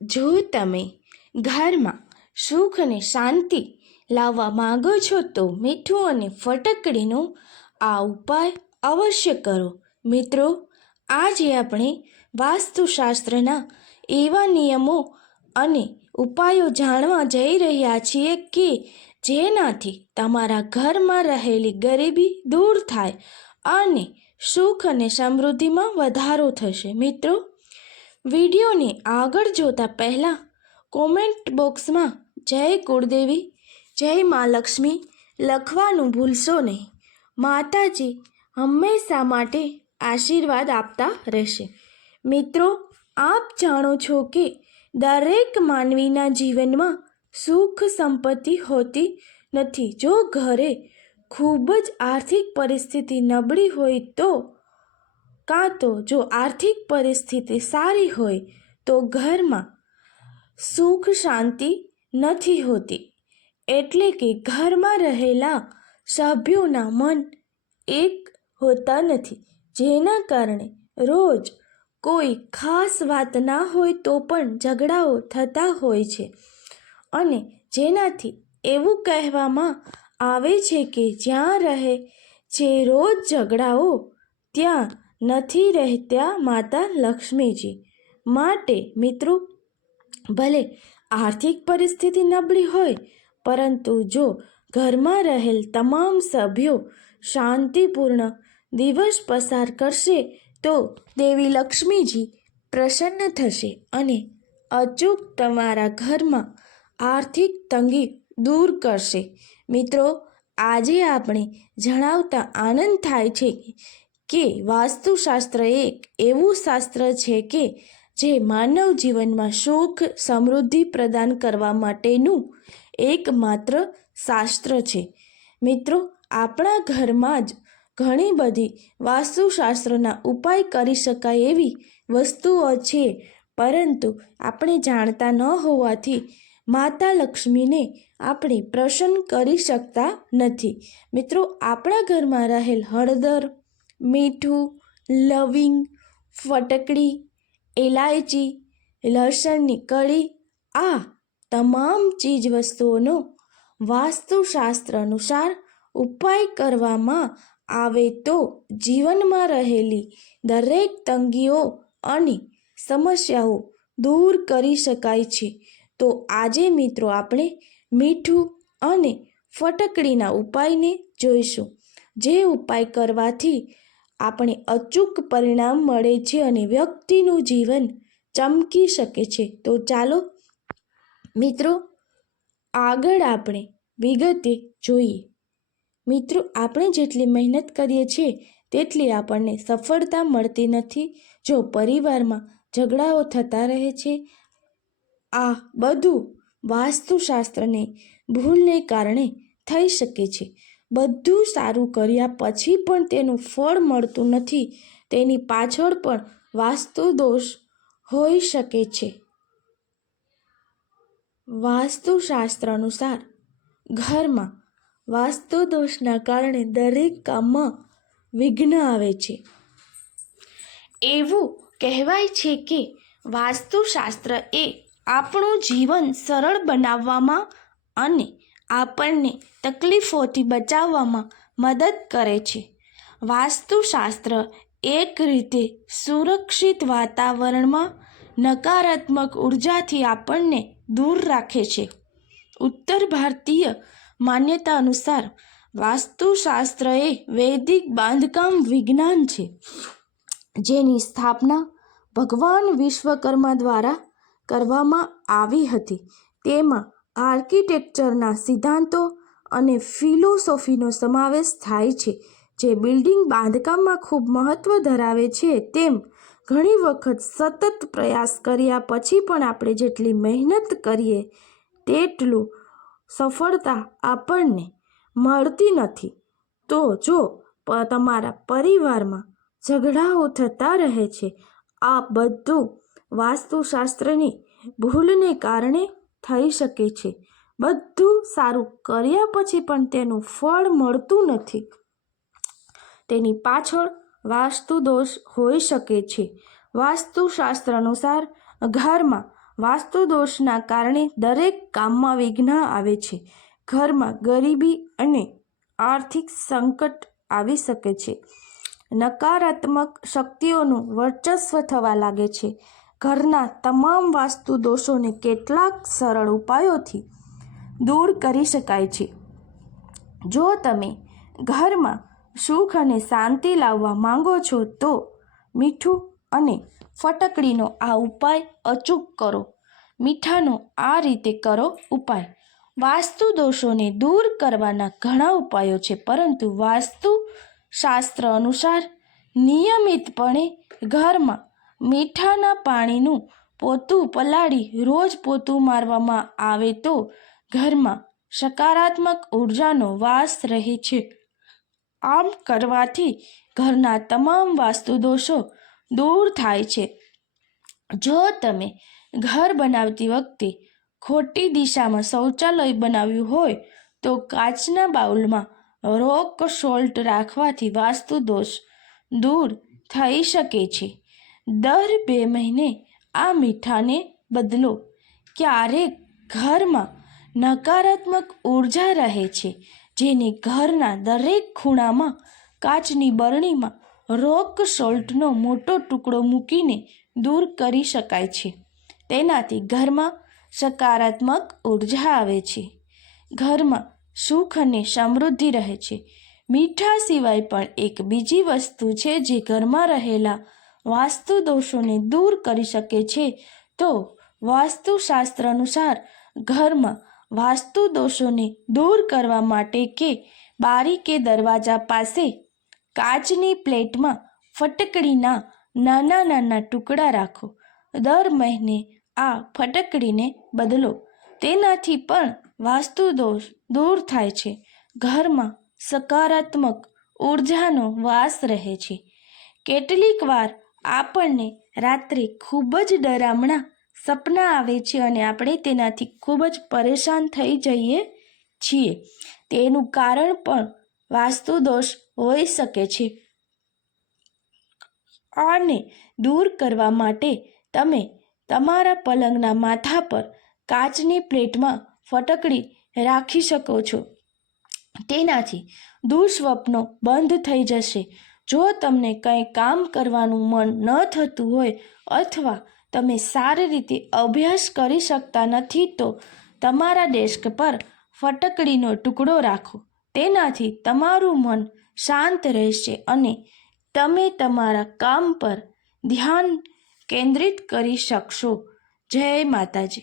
જો તમે ઘરમાં સુખ અને શાંતિ લાવવા માંગો છો તો મીઠું અને ફટકડીનો આ ઉપાય અવશ્ય કરો. મિત્રો, આજે આપણે વાસ્તુશાસ્ત્રના એવા નિયમો અને ઉપાયો જાણવા જઈ રહ્યા છીએ કે જેનાથી તમારા ઘરમાં રહેલી ગરીબી દૂર થાય અને સુખ અને સમૃદ્ધિમાં વધારો થશે. મિત્રો, વિડીયોને આગળ જોતા પહેલાં કોમેન્ટ બોક્સમાં જય કુળદેવી, જય મા લક્ષ્મી લખવાનું ભૂલશો નહીં. માતાજી હંમેશા માટે આશીર્વાદ આપતા રહેશે. મિત્રો, આપ જાણો છો કે દરેક માનવીના જીવનમાં સુખ સંપત્તિ હોતી નથી. જો ઘરે ખૂબ જ આર્થિક પરિસ્થિતિ નબળી હોય તો કાં તો જો આર્થિક પરિસ્થિતિ સારી હોય તો ઘરમાં સુખ શાંતિ નથી હોતી. એટલે કે ઘરમાં રહેલા સભ્યોના મન એક હોતા નથી, જેના કારણે રોજ કોઈ ખાસ વાત ના હોય તો પણ ઝઘડાઓ થતા હોય છે અને જેનાથી એવું કહેવામાં આવે છે કે જ્યાં રહે છે રોજ ઝઘડાઓ ત્યાં નથી રહેતા માતા લક્ષ્મીજી. માટે મિત્રો, ભલે આર્થિક પરિસ્થિતિ નબળી હોય પરંતુ જો ઘરમાં રહેલ તમામ સભ્યો શાંતિપૂર્ણ દિવસ પસાર કરશે તો દેવી લક્ષ્મીજી પ્રસન્ન થશે અને અચૂક તમારા ઘરમાં આર્થિક તંગી દૂર કરશે. મિત્રો, આજે આપણે જણાવતા આનંદ થાય છે કે વાસ્તુશાસ્ત્ર એક એવું શાસ્ત્ર છે કે જે માનવ જીવનમાં સુખ સમૃદ્ધિ પ્રદાન કરવા માટેનું એકમાત્ર શાસ્ત્ર છે. મિત્રો, આપણા ઘરમાં જ ઘણી બધી વાસ્તુશાસ્ત્રના ઉપાય કરી શકાય એવી વસ્તુઓ છે, પરંતુ આપણે જાણતા ન હોવાથી માતા લક્ષ્મીને આપણે પ્રસન્ન કરી શકતા નથી. મિત્રો, આપણા ઘરમાં રહેલ હળદર, મીઠું, લવિંગ, ફટકડી, ઇલાયચી, લસણની કળી આ તમામ ચીજ વસ્તુઓનો વાસ્તુશાસ્ત્ર અનુસાર ઉપાય કરવામાં આવે તો જીવનમાં રહેલી દરેક તંગીઓ અને સમસ્યાઓ દૂર કરી શકાય છે. તો આજે મિત્રો આપણે મીઠું અને ફટકડીના ઉપાયને જોઈશું, જે ઉપાય કરવાથી આપણે અચૂક પરિણામ મળે છે અને વ્યક્તિનું જીવન ચમકી શકે છે. તો ચાલો મિત્રો આગળ આપણે વિગતે જોઈએ. મિત્રો, આપણે જેટલી મહેનત કરીએ છીએ તેટલી આપણને સફળતા મળતી નથી. જો પરિવારમાં ઝઘડાઓ થતા રહે છે, આ બધું વાસ્તુશાસ્ત્રને ભૂલને કારણે થઈ શકે છે. બધું સારું કર્યા પછી પણ તેનું ફળ મળતું નથી, તેની પાછળ પણ વાસ્તુ દોષ હોઈ શકે છે. વાસ્તુશાસ્ત્ર અનુસાર ઘરમાં વાસ્તુ દોષના કારણે દરેક કામમાં વિઘ્ન આવે છે. એવું કહેવાય છે કે વાસ્તુશાસ્ત્ર એ આપણું જીવન સરળ બનાવવામાં અને આપણને તકલીફોથી બચાવવામાં મદદ કરે છે. વાસ્તુશાસ્ત્ર એક રીતે સુરક્ષિત વાતાવરણમાં નકારાત્મક ઉર્જાથી આપણને દૂર રાખે છે. ઉત્તર ભારતીય માન્યતા અનુસાર વાસ્તુશાસ્ત્ર એ વૈદિક બાંધકામ વિજ્ઞાન છે, જેની સ્થાપના ભગવાન વિશ્વકર્મા દ્વારા કરવામાં આવી હતી. તેમાં આર્કિટેક્ચરના સિદ્ધાંતો અને ફિલોસોફીનો સમાવેશ થાય છે, જે બિલ્ડિંગ બાંધકામમાં ખૂબ મહત્વ ધરાવે છે. તેમ ઘણી વખત સતત પ્રયાસ કર્યા પછી પણ આપણે જેટલી મહેનત કરીએ તેટલું સફળતા આપણને મળતી નથી. તો જો તમારા પરિવારમાં ઝઘડાઓ થતા રહે છે, આ બધું વાસ્તુશાસ્ત્રની ભૂલને કારણે થઈ શકે છે. બધું સારું કર્યા પછી પણ તેનું ફળ મળતું નથી, તેની પાછળ વાસ્તુ દોષ હોઈ શકે છે. વાસ્તુશાસ્ત્ર અનુસાર ઘરમાં વાસ્તુ દોષના કારણે દરેક કામમાં વિઘ્ન આવે છે. ઘરમાં ગરીબી અને આર્થિક સંકટ આવી શકે છે. નકારાત્મક શક્તિઓનું વર્ચસ્વ થવા લાગે છે. ઘરના તમામ વાસ્તુ દોષોને કેટલાક સરળ ઉપાયોથી દૂર કરી શકાય છે. જો તમે ઘરમાં સુખ અને શાંતિ લાવવા માંગો છો તો મીઠું અને ફટકડીનો આ ઉપાય અચૂક કરો. મીઠાનો આ રીતે કરો ઉપાય. વાસ્તુ દોષોને દૂર કરવાના ઘણા ઉપાયો છે, પરંતુ વાસ્તુ શાસ્ત્ર અનુસાર નિયમિતપણે ઘરમાં મીઠાના પાણીનું પોતું પલાળી રોજ પોતું મારવામાં આવે તો ઘરમાં સકારાત્મક ઉર્જાનો વાસ રહે છે. આમ કરવાથી ઘરના તમામ વાસ્તુ દોષો દૂર થાય છે. જો તમે ઘર બનાવતી વખતે ખોટી દિશામાં શૌચાલય બનાવ્યું હોય તો કાચના બાઉલમાં રોક સોલ્ટ રાખવાથી વાસ્તુ દોષ દૂર થઈ શકે છે. દર 2 મહિને આ મીઠાને બદલો. ક્યારેક ઘરમાં નકારાત્મક ઉર્જા રહે છે, જેને ઘરના દરેક ખૂણામાં કાચની બરણીમાં રોક સોલ્ટનો મોટો ટુકડો મૂકીને દૂર કરી શકાય છે. તેનાથી ઘરમાં સકારાત્મક ઉર્જા આવે છે. ઘરમાં સુખ અને સમૃદ્ધિ રહે છે. મીઠા સિવાય પણ એક બીજી વસ્તુ છે જે ઘરમાં રહેલા વાસ્તુ દોષોને દૂર કરી શકે છે. તો વાસ્તુશાસ્ત્ર અનુસાર ઘરમાં વાસ્તુ દોષોને દૂર કરવા માટે કે બારી કે દરવાજા પાસે કાચની પ્લેટમાં ફટકડીના નાના નાના ટુકડા રાખો. દર મહિને આ ફટકડીને બદલો. તેનાથી પણ વાસ્તુ દોષ દૂર થાય છે. ઘરમાં સકારાત્મક ઉર્જાનો વાસ રહે છે. કેટલીક વાર આપણને રાત્રે ખૂબ જ ડરામણા સપના આવે છે અને આપણે તેનાથી ખૂબ જ પરેશાન થઈ જઈએ છીએ. તેનું કારણ પણ વાસ્તુ દોષ હોઈ શકે છે. આને દૂર કરવા માટે તમે તમારા પલંગના માથા પર કાચની પ્લેટમાં ફટકડી રાખી શકો છો. તેનાથી દુઃસ્વપ્નો બંધ થઈ જશે. જો તમને કંઈ કામ કરવાનું મન ન થતું હોય અથવા તમે સારી રીતે અભ્યાસ કરી શકતા નથી તો તમારા ડેસ્ક પર ફટકડીનો ટુકડો રાખો. તેનાથી તમારું મન શાંત રહેશે અને તમે તમારા કામ પર ધ્યાન કેન્દ્રિત કરી શકશો. જય માતાજી.